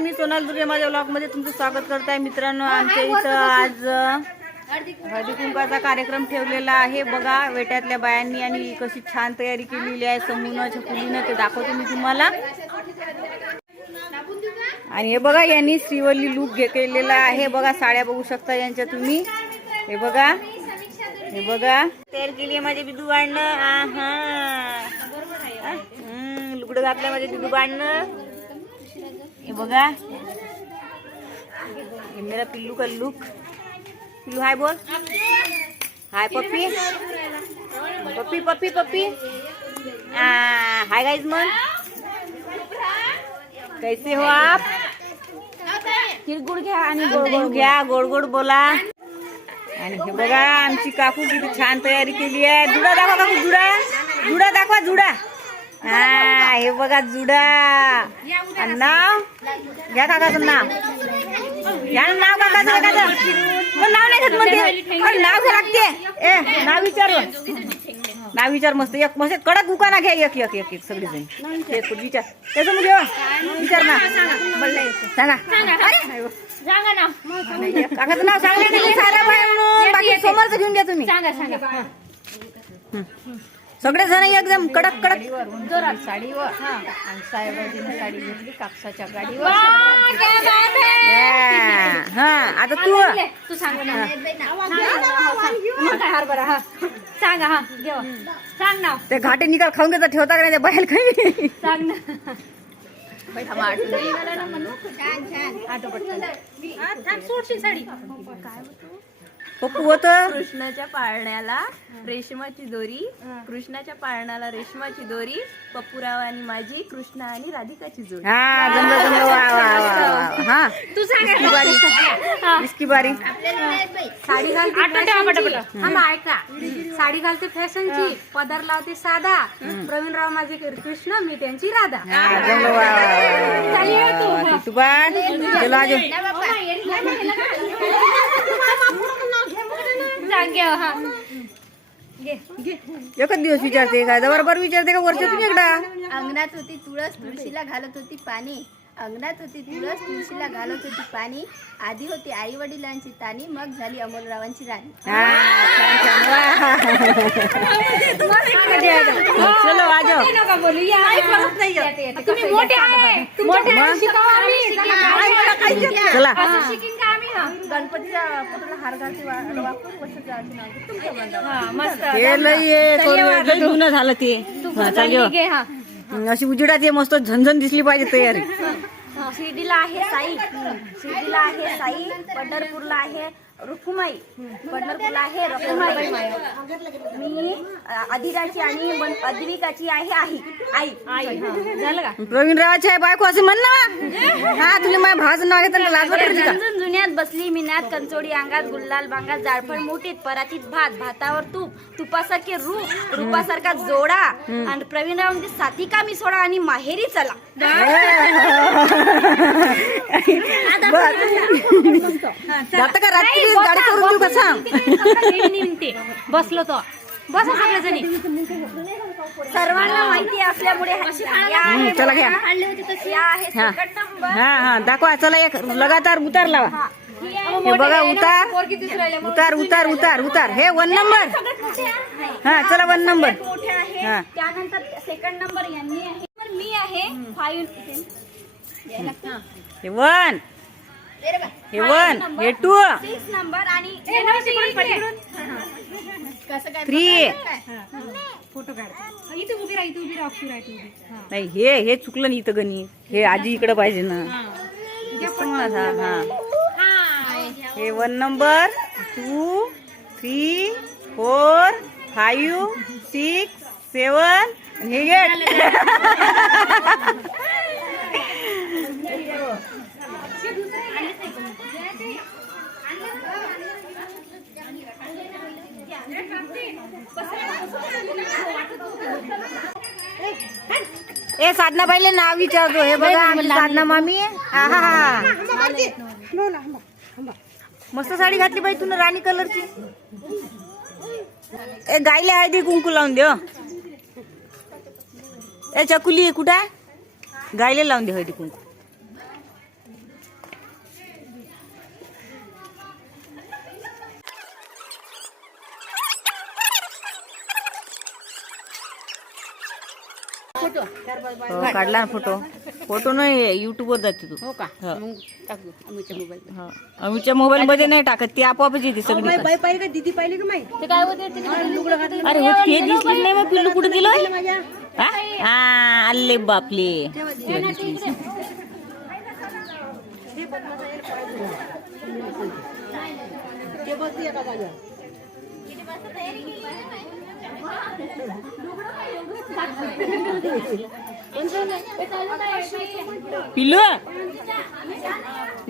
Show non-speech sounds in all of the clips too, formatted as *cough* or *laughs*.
मित्रांनो मी सोनाल दुर्गे माझ्या ब्लॉगमध्ये तुमचं स्वागत करत आहे मित्रांनो आमच्या इथं आज हळदी कुंकाचा कार्यक्रम ठेवलेला आहे. बघा वेट्यातल्या बायांनी आणि कशी छान तयारी केलेली आहे. समून छकुलीनं ते दाखवते मी तुम्हाला. आणि हे बघा यांनी श्रीवल्ली लूक घे केलेला आहे. बघा साड्या बघू शकता यांच्या तुम्ही. हे बघा. हे बघा. तयार केली आहे माझे बिदू बांधणं आहा. लुगडं घातलं माझे बिदू बांधणं हे बघा. हे मेरा पिल्लू का लुक पिल्लू हाय बोल. हाय पप्पी पप्पी पप्पी पप्पी हाय गाईज मन कैसे हो आप? तिळगुळ घ्या आणि गोड गोड घ्या. गोड गोड बोला. आणि हे बघा आमची काकू किती छान तयारी केली आहे. जुडा दाखवा काकू जुडा. जुडा दाखवा जुडा. हा हे बघा जुडा. आणि नाव? घ्या काकाचं नाव. घ्या ना नाव काकाचं काकाचं. मग नाव नाही घेत म्हणते. अरे नाव घ्या लागते. ए नाव विचार नाव विचार मस्त. एक मस्त कडक उकाना घ्या एक एक एक एक सगळी जण एक विचार. त्याचं मग विचार ना. सांगा. सांगा. काकाचं नाव सांगलं नाही सारा बाय म्हणून. बाकी समोरचं घेऊन घ्या तुम्ही. सांगा सांगा. सगळे जण एकदम कडक कडक. जोरात साडीवर आणि साहेबाजीने साडी घेतली कापसाच्या गाडीवर. क्या बात है. हा, हा आता तू. तू सांग ना. मग काय हरभरा हा. सांगा हा घेऊ सांग ना. ते घाटे निकाल खाऊन घेता ठेवता का नाही त्या बाहेर काही सांग ना. पटकन सोडशील साडी. पप्पू होत कृष्णाच्या पाळण्याला रेशमाची दोरी कृष्णाच्या पाळण्याला रेशमाची दोरी पप्पूराव आणि माझी कृष्णा आणि राधिकाची जोडी हा जमलं जमलं वा वा वा वा. हा. तू सांग इसकी बारी. इसकी बारी साडी घालते पटापट. हा मग ऐका. साडी घालते फॅशनची. पदर लावते साधा. प्रवीणराव माझे कृष्ण मी त्यांची राधा. हा, जमलं वा वा, वा, वा. तू. चलो आज *laughs* एकच दिवस विचारते काय बरोबर विचारते का वर्षातून एकदा? अंगणात होती तुळस तुळशीला घालत होती पाणी. अंगणात होती तुळस तुळशीला घालत होती पाणी. आधी होती आई वडिलांची तानी मग झाली अमोलरावांची राणी. हा तुम्ही. चला. असं शिकीन का आम्ही हा? गणपतीच्या पुतळ्याला हार घालते वा- वापरून वर्षाच्या आधी नाव घेते. तुमच्या बंधावर. हा, मस्त ते लई हे करू- लई जुनं झालं ते हा. घे हा अशी उजेडात ये मस्त झनझन दिसली पाहिजे तयारी शिर्डीला आहे साई शिर्डीला आहे साई पंढरपूरला आहे रुखुमाई पंढरपूरला आहे रखुमाई मी अधिराची आणि अद्विकाची आहे आई. आई. आई हा. झालं का? प्रवीण रावाची आहे बायको असं म्हण ना हा तुला माझ्या भावाचं नाव घेताना लाज वाटत जुन्यात बसली मिन्यात कंचोडी अंगात गुल्लाल बांगात जाळफळ मोठीत परातीत भात भातावर तूप तुपासारखे रूप रूपासारखा जोडा. आणि प्रवीणराव म्हणजे साथी का मी सोडा आणि माहेरी चला. *laughs* जातं का रात्री? गाडी करून देऊ नेहमी निमते बसलो तो. बसा जणी सर्वांना माहिती असल्यामुळे चला घ्या. हा. हा. हा दाखवा. चला एक लगातार उतार लावा. ही. बघा उतार. उतार उतार उतार उतार. हे वन नंबर. हा चला वन नंबर हा. त्यानंतर सेकंड नंबर यांनी आहे. मी आहे. फाईव्ह. वन हे वन हे टू सिक्स नंबर आणि थ्री. फोटो काढ. इथे उभी राहा इथे उभी राहा. नाही हे हे चुकलं नाही इथं गणित हे आजी इकडे पाहिजे ना. हा. हा हे one number two three four five six seven हे एट *laughs* ए साधना बाईले नाव विचारतो. हे बघा आमची साधना मामी हा. हा हा मस्त साडी घातली बाई तुला राणी कलरची. ए गायले हळदी कुंकू लावून दे हो. ए चकुली कुठं आहे? गायले लावून दे हळदी कुंकू. हो, काढला ना फोटो. फोटो नाही युट्यूब वर जाते तू. हो का? हो. मग टाकू आमच्या मोबाईल हो. मध्ये नाही टाकत ती आपोआपच येते सगळी बाई पाहिली का? दिदी पाहिली का माहिती ते काय होते? ते लुगडं घातलं अरे हो ते दिसली नाही मग पिल्लू कुठे दिलं? हा? हा, आले बापले. ते बसते एका जागेवर. पिल्लू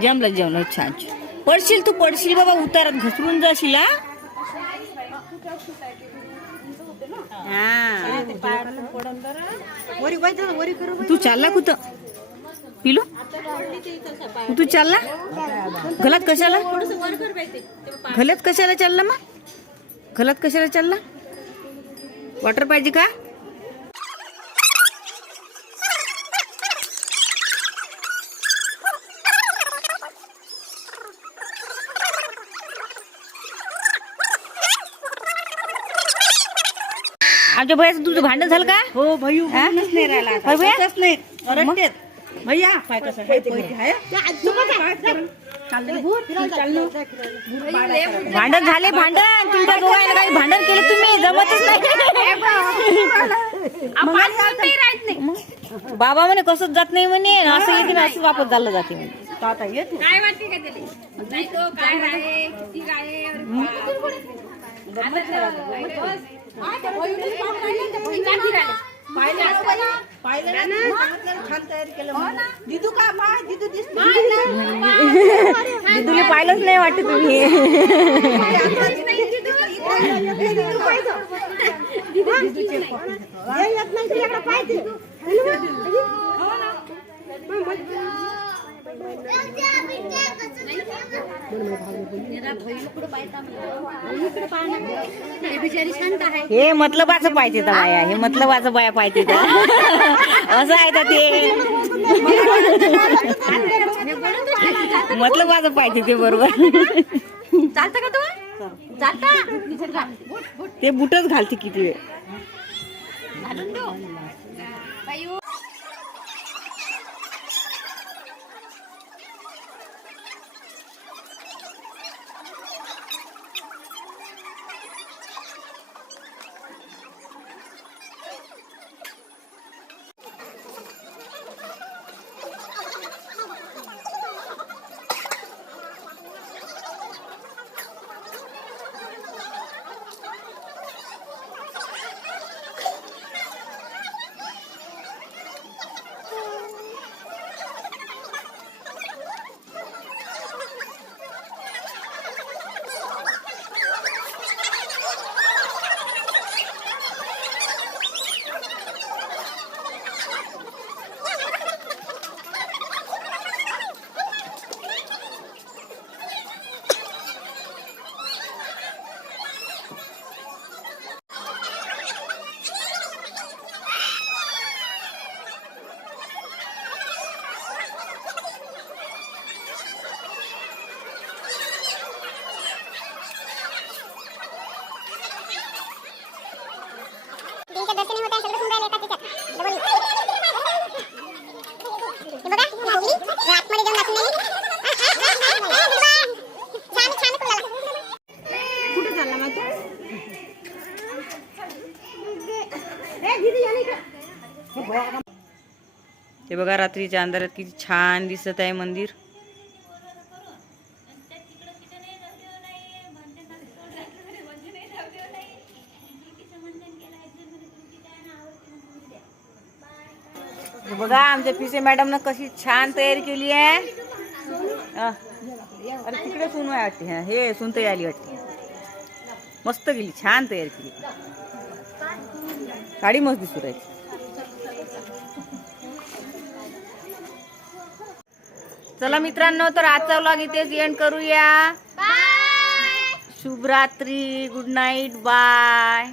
जमलं जमलं छान छान. पडशील तू पडशील बाबा उतारात घसरून जाशील तू चालला कुठं? पिलू तू चालला? घलात कशाला? घलात कशाला चालला मग? घलात कशाला चालला? वॉटर पाहिजे का आमच्या भयाचं तुझं भांडण झालं का हो भयू हा? नाही राहिला आता. भैया? होतच नाही रट्टेत. भैया कसं. भांडण झाले. भांडण? तुमच्या दोघांना काही भांडण केलं तुम्ही? जमतच नाही. बाबा म्हणे कसंच जात नाही म्हणे. असं येते असं वापस झालं जाते म्हणे. आता येत नाही. काय वाटते का त्याला? नाही तो काय आहे किती आहे हा. पाहिलं ना? सांगितलं ना, छान तयारी केलं म्हणून. दिदू का माय दिदू दिसते दिदूला पाहिलंच नाही वाटत तुम्ही हे बिचारी शांत आहे हे मतलबाचं पाहिजे तर बाया हे मतलबाचं बाया पाहिजे तर. *laughs* असं आहे तर ते. मतलबाचं पाहिजे ते बरोबर. चालतं का तू? चालता? ते बुटच घालते किती वेळ. हे बघा रात्रीच्या अंधारात किती छान दिसत आहे मंदिर. बघा आमच्या पिसे मॅडम न कशी छान तयारी केली आहे. अरे तिकडे सुन आहे वाटते. हे सुन तयारी आली वाटते. मस्त गेली छान तयारी केली. साडी मस्त दिसू राहिली. चला मित्रांनो तर आजचा व्लॉग इथेच एंड करूया. शुभरात्री गुड नाईट बाय